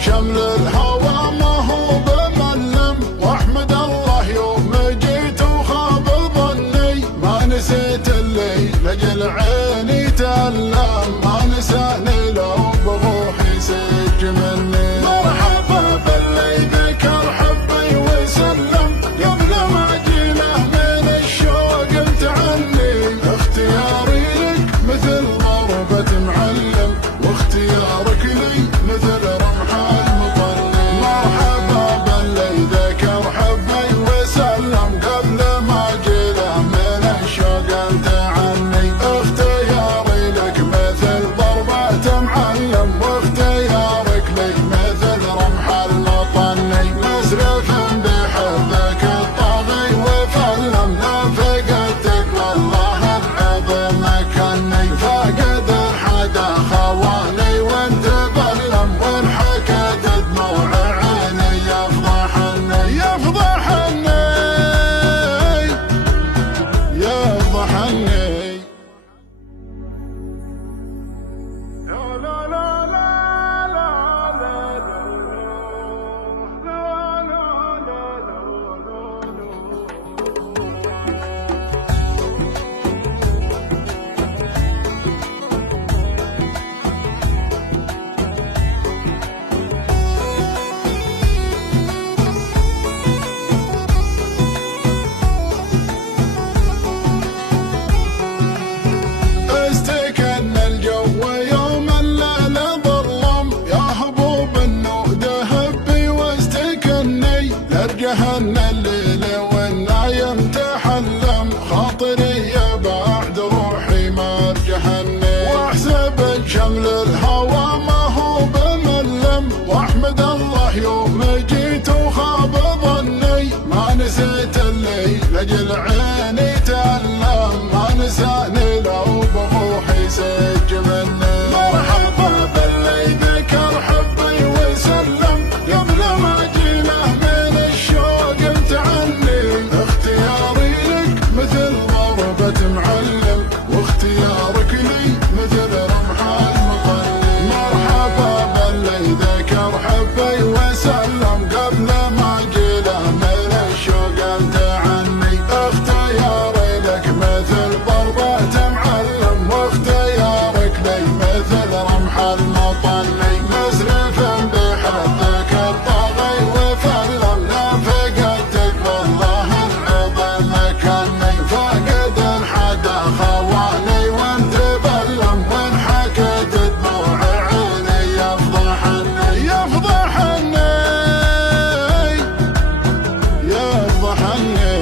شمل الهوى ما هو بملم، واحمد الله يوم جيت وخاب ظني، ما نسيت اللي لجل عيني تألم، ما نساني لو بروحي سج مني. مرحبا باللي ذكر حبي وسلم، قبل ما جيله من الشوق امتعني، اختياري لك مثل ضربة معلم، واختيارك لي مثل رمح المطلي. مرحبا باللي ذكر حبي وسلم، قبل ما جيله من الشوق امتعني، اختياري لك مثل ضربة معلم، واختيارك لي مثل رمح المطلي. مسرف بحبك الطاغي وفلم، لا فقدتك والله العظيم مكني، فقد حدا خواني وانت ظلم، وانحكت دموع عيني يفضحني يفضحني يفضحني. لا لا لا لا لا لا استكن الجو يوم الليل ظلم، يا هبوب النود هبي واستكني، لرجهن الليل والنايم تحلم، خاطري يا بعد روحي ما ارجهني، واحسب شمل الهوى ما هو بملم، واحمد الله يوم جيت وخاب ظني، ما نسيت اللي لجل عيني تألم، ما نساني لو بروحي سج مني. مرحبا باللي ذكر حبي وسلم، قبل ما جيله من الشوق امتعني، اختياري لك مثل ضربة معلم، واختيارك لي مثل رمح المطلي. مرحبا باللي ذكر حبي وسلم، قبل ما جيله من الشوق امتعني، اختياري لك مثل ضربة معلم، واختيارك لي مثل رمح المطلي. مسرف بحبك الطاغي وفلم، لا فقدتك والله العظيم مكني، فقد حدا خواني وانت ظلم، وانحكت دموع عيني يفضحني يفضحني يفضحني.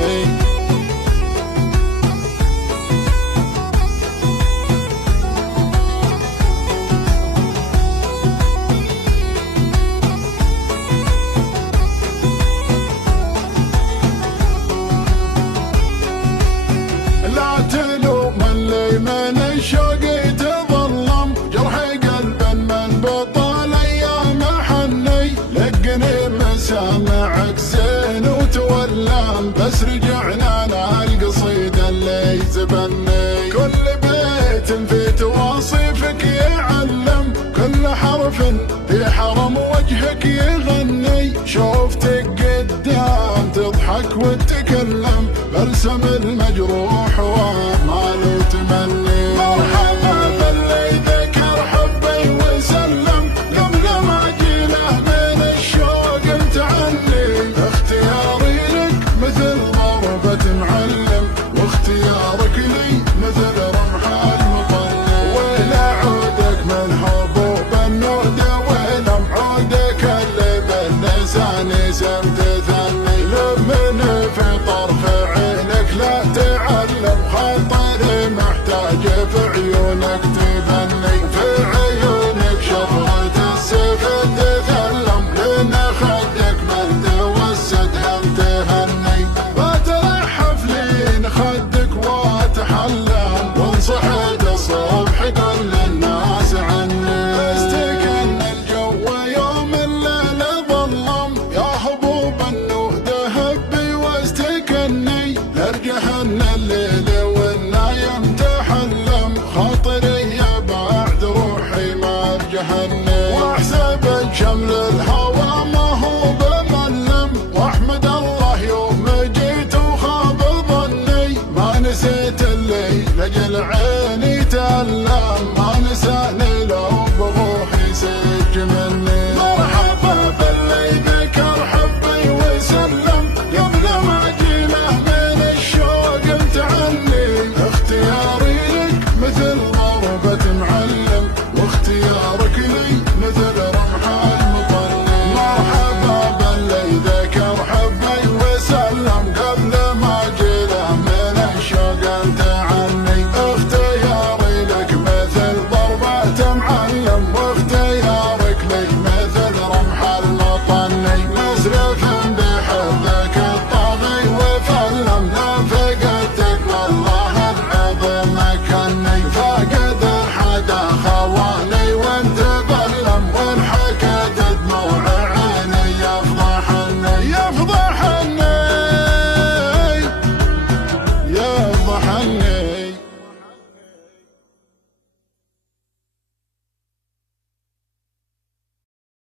لا تلوم اللي من الشوق يتظلم، جرح قلب من بطال ايام حني، لقني مسامعك زين وتولم، بس رجعنا انا القصيد اللي يزبني، كل بيت في تواصيفك يعلم، كل حرف في حرم وجهك يغني، شوفتك قدام تضحك وتتكلم، برسم المجروح وما له تمني. مرحبا باللي ذكر حبي وسلم، قبل ما جيله من الشوق امتعني، اختياري لك مثل ضربة محني